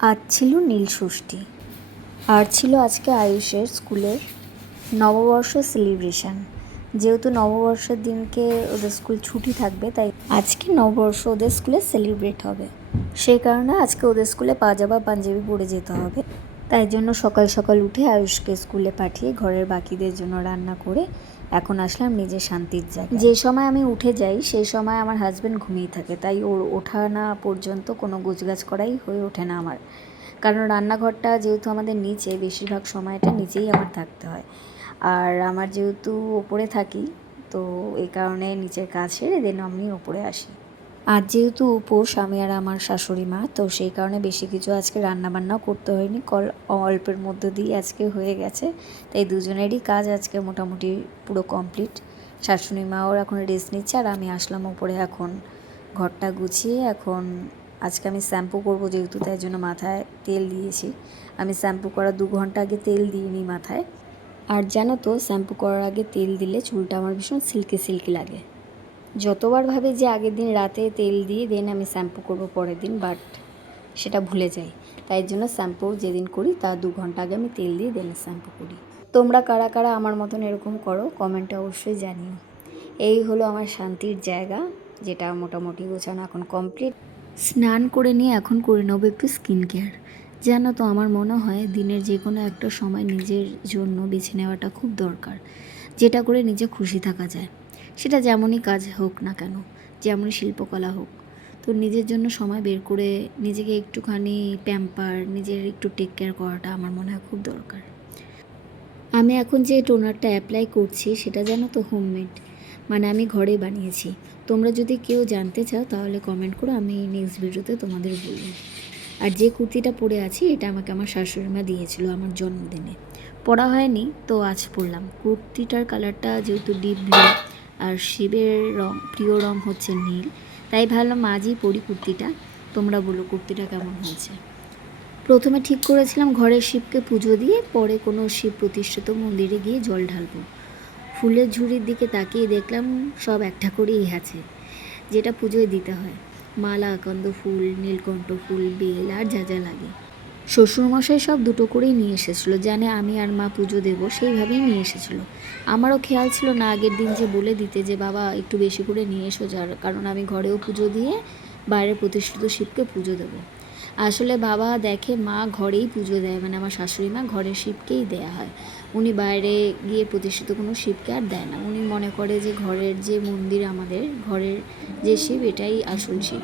আজ ছিল নীলষষ্ঠী আর ছিল আজকে আয়ুষের স্কুলের নববর্ষ সেলিব্রেশন। যেহেতু নববর্ষের দিনকে ওদের স্কুল ছুটি থাকবে, তাই আজকে নববর্ষ ওদের স্কুলে সেলিব্রেট হবে। সেই কারণে আজকে ওদের স্কুলে পাজামা পাঞ্জাবি পরে যেতে হবে। তাই জন্য সকাল সকাল উঠে আয়ুষকে স্কুলে পাঠিয়ে ঘরের বাকিদের জন্য রান্না করে এখন আসলাম নিজের শান্তির জায়গায়। যে সময় আমি উঠে যাই সেই সময় আমার হাজব্যান্ড ঘুমিয়ে থাকে, তাই ওর ওঠা না পর্যন্ত কোনো গোছগাছ করাই হয়ে ওঠে না আমার। কারণ রান্নাঘরটা যেহেতু আমাদের নিচে, বেশিরভাগ সময়টা নিচেই আমার থাকতে হয়। আর আমার যেহেতু ওপরে থাকি, তো এই কারণে নিচের কাজ সেরে দেন আমি ওপরে আসি। আর যেহেতু উপোস আমি আর আমার শাশুড়ি মা, তো সেই কারণে বেশি কিছু আজকে রান্নাবান্নাও করতে হয়নি, অল্পের মধ্যে দিয়ে আজকে হয়ে গেছে। তাই দুজনেরই কাজ আজকে মোটামুটি পুরো কমপ্লিট। শাশুড়ি মাও এখন রেস্ট নিচ্ছে আর আমি আসলাম উপরে এখন ঘরটা গুছিয়ে। এখন আজকে আমি শ্যাম্পু করব যেহেতু, তাই জন্য মাথায় তেল দিয়েছি। আমি শ্যাম্পু করার 2 ঘন্টা আগে তেল দিইনি মাথায়। আর জানো তো, শ্যাম্পু করার আগে তেল দিলে চুলটা আমার ভীষণ সিল্কি সিল্কি লাগে। যতবার ভাবি যে আগের দিন রাতে তেল দিয়ে দেন আমি শ্যাম্পু করব পরের দিন, বাট সেটা ভুলে যাই। তাই জন্য শ্যাম্পু যেদিন করি তার 2 ঘন্টা আগে আমি তেল দিয়ে দেন শ্যাম্পু করি। তোমরা কারা কারা আমার মতন এরকম করো কমেন্টে অবশ্যই জানিও। এই হলো আমার শান্তির জায়গা, যেটা মোটামুটি গোছানো এখন কমপ্লিট। স্নান করে নিয়ে এখন করে নেবো একটু স্কিন কেয়ার। জানো তো, আমার মনে হয় দিনের যে কোনো একটা সময় নিজের জন্য বেছে নেওয়াটা খুব দরকার, যেটা করে নিজে খুশি থাকা যায়। সেটা যেমনই কাজ হোক না কেন, যেমনই শিল্পকলা হোক, তো নিজের জন্য সময় বের করে নিজেকে একটুখানি প্যাম্পার, নিজের একটু টেক কেয়ার করাটা আমার মনে হয় খুব দরকার। আমি এখন যে টোনারটা অ্যাপ্লাই করছি সেটা জানো তো হোমমেড, মানে আমি ঘরে বানিয়েছি। তোমরা যদি কেউ জানতে চাও তাহলে কমেন্ট করো, আমি নেক্সট ভিডিওতে তোমাদের বলবো। আর যে কুর্তিটা পরে আছি এটা আমাকে আমার শাশুড়ি মা দিয়েছিল আমার জন্মদিনে। পরা হয়নি তো আজ পরলাম। কুর্তিটার কালারটা যেহেতু ডিপ ব্লু আর শিবের রং, প্রিয় রং হচ্ছে নীল, তাই ভাবলাম আজই পরি কুর্তিটা। তোমরা বলো কুর্তিটা কেমন হয়েছে। প্রথমে ঠিক করেছিলাম ঘরের শিবকে পুজো দিয়ে পরে কোনো শিব প্রতিষ্ঠিত মন্দিরে গিয়ে জল ঢালবো। ফুলের ঝুড়ির দিকে তাকিয়ে দেখলাম সব একটা করেই আছে, যেটা পুজোয় দিতে হয়। মালা, আকন্দ ফুল, নীলকণ্ঠ ফুল, বেল আর যা যা লাগে। শ্বশুরমশাই সব দুটো করেই নিয়ে এসেছিলো, জানে আমি আর মা পুজো দেবো সেইভাবেই নিয়ে এসেছিলো। আমারও খেয়াল ছিল না আগের দিন যে বলে দিতে যে বাবা একটু বেশি করে নিয়ে এসো, যার কারণ আমি ঘরেও পুজো দিয়ে বাইরে প্রতিষ্ঠিত শিবকে পুজো দেবো। আসলে বাবা দেখে মা ঘরেই পুজো দেয়, মানে আমার শাশুড়ি মা ঘরের শিবকেই দেয়া হয়। উনি বাইরে গিয়ে প্রতিষ্ঠিত কোনো শিবকে আর দেয় না। উনি মনে করে যে ঘরের যে মন্দির, আমাদের ঘরের যে শিব এটাই আসল শিব,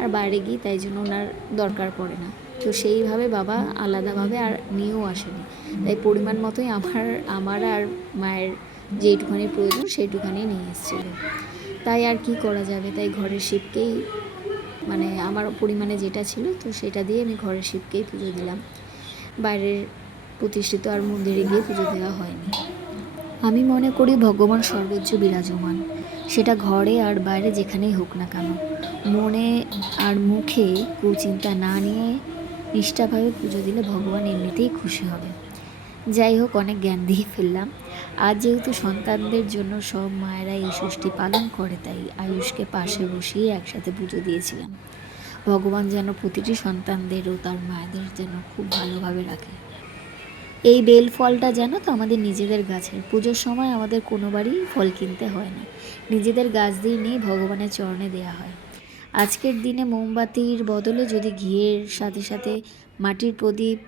আর বাইরে গিয়ে তাই জন্য ওনার দরকার পড়ে না। তো সেইভাবে বাবা আলাদাভাবে আর নিয়েও আসেনি। তাই পরিমাণ মতোই আমার আর মায়ের যেইটুখানি প্রয়োজন সেইটুখানি নিয়ে এসেছিলো। তাই আর কি করা যাবে, তাই ঘরের শিবকেই, মানে আমার পরিমাণে যেটা ছিল তো সেটা দিয়ে আমি ঘরের শিবকেই পুজো দিলাম। বাইরের প্রতিষ্ঠিত আর মন্দিরে গিয়ে পুজো দেওয়া হয়নি। আমি মনে করি ভগবান সর্বোচ্চ বিরাজমান, সেটা ঘরে আর বাইরে যেখানেই হোক না কেন। মনে আর মুখে কুচিন্তা না নিয়ে নিষ্ঠাভাবে পুজো দিলে ভগবান এমনিতেই খুশি হবে। যাই হোক, অনেক জ্ঞান দিয়ে ফেললাম। আজ যেহেতু সন্তানদের জন্য সব মায়েরা এই ষষ্ঠী পালন করে, তাই আয়ুষকে পাশে বসিয়ে একসাথে পুজো দিয়েছিলাম। ভগবান যেন প্রতিটি সন্তানদের ও তার মায়েদের যেন খুব ভালোভাবে রাখে। এই বেল ফলটা জানো তো আমাদের নিজেদের গাছের, পুজোর সময় আমাদের কোনোবারই ফল কিনতে হয় না, নিজেদের গাছ দিয়ে নিয়ে ভগবানের চরণে দেয়া হয়। আজকের দিনে মোমবাতির বদলে যদি ঘিয়ের সাথে সাথে মাটির প্রদীপ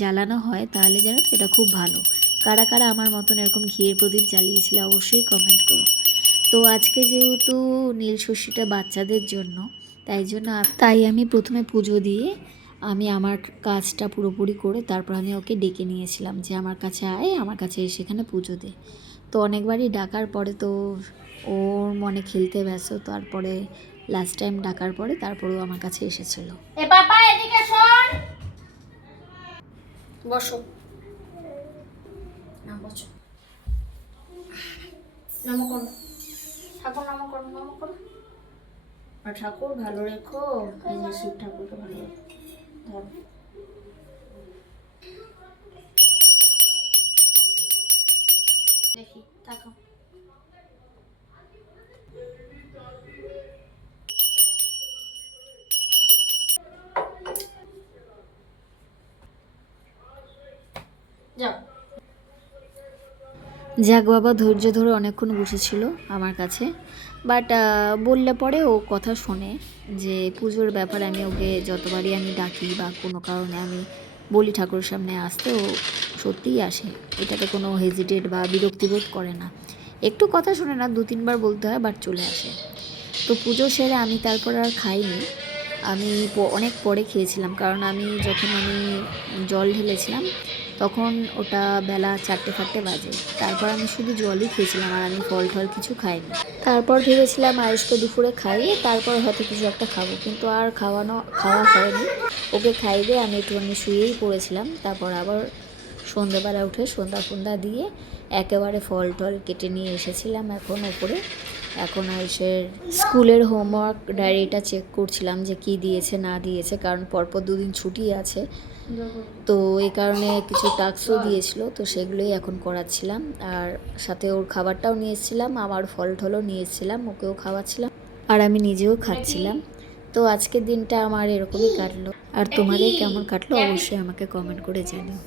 জ্বালানো হয় তাহলে জানো তো এটা খুব ভালো। কারা কারা আমার মতন এরকম ঘিয়ের প্রদীপ জ্বালিয়েছিলে অবশ্যই কমেন্ট করো। তো আজকে যেহেতু নীলষষ্ঠীটা বাচ্চাদের জন্য, তাই আমি প্রথমে পুজো দিয়ে আমি আমার কাজটা পুরোপুরি করে তারপর আমি ওকে ডেকে নিয়েছিলাম যে আমার কাছে আয়, আমার কাছে এসে এখানে পুজো দে। তো অনেকবারই ডাকার পরে তো ওর মনে খেলতে ব্যস্ত, তারপরে লাস্ট টাইম ডাকার পরে তারপরেও আমার কাছে এসেছিল। এ পাপা এদিকে শোন, বসো, না বসো, নমো করো, ঠাকুর নমো করো, নমো করো। আর ঠাকুর ভালো রেখো, এই যে শিব ঠাকুরকে ভালো রেখো। ধরো, দেখি তাকাও। যাও। যাক বাবা ধৈর্য ধরে অনেকক্ষণ বসেছিল আমার কাছে, বাট বললে পরে ও কথা শোনে। যে পুজোর ব্যাপারে আমি ওকে যতবারই আমি ডাকি বা কোনো কারণে আমি বলি ঠাকুরের সামনে আসতে, ও সত্যিই আসে। এটাতে কোনো হেজিটেট বা বিরক্তিবোধ করে না। একটু কথা শোনে না, 2-3 বার বলতে হয়, বাট চলে আসে। তো পুজো সেরে আমি তারপর আর খাইনি। আমি অনেক পরে খেয়েছিলাম, কারণ যখন আমি জল ঢেলেছিলাম তখন ওটা বেলা 4টে-5টে বাজে। তারপর আমি শুধু জলই খেয়েছিলাম, আর আমি ফল টল কিছু খাইনি। তারপর ভেবেছিলাম আয়ুষকে দুপুরে খাইয়ে তারপর হয়তো কিছু একটা খাবো, কিন্তু আর খাওয়া হয়নি। ওকে খাইয়ে আমি একটুখানি শুয়েই পড়েছিলাম। তারপর আবার সন্ধ্যেবেলা উঠে সন্ধ্যা ফন্ধ্যা দিয়ে একেবারে ফল টল কেটে নিয়ে এসেছিলাম এখন ওপরে। এখন আয়ুষের স্কুলের হোমওয়ার্ক ডায়েরিটা চেক করছিলাম যে কি দিয়েছে না দিয়েছে, কারণ পরপর 2 দিন ছুটি আছে। তো এই কারণে কিছু টাস্কও দিয়েছিল, তো সেগুলোই এখন করাচ্ছিলাম। আর সাথে ওর খাবারটাও নিয়ে এসেছিলাম, আমার ফল টলও নিয়ে এসেছিলাম, ওকেও খাওয়াচ্ছিলাম আর আমি নিজেও খাচ্ছিলাম। তো আজকের দিনটা আমার এরকমই কাটলো। আর তোমাদের কেমন কাটলো অবশ্যই আমাকে কমেন্ট করে জানিও।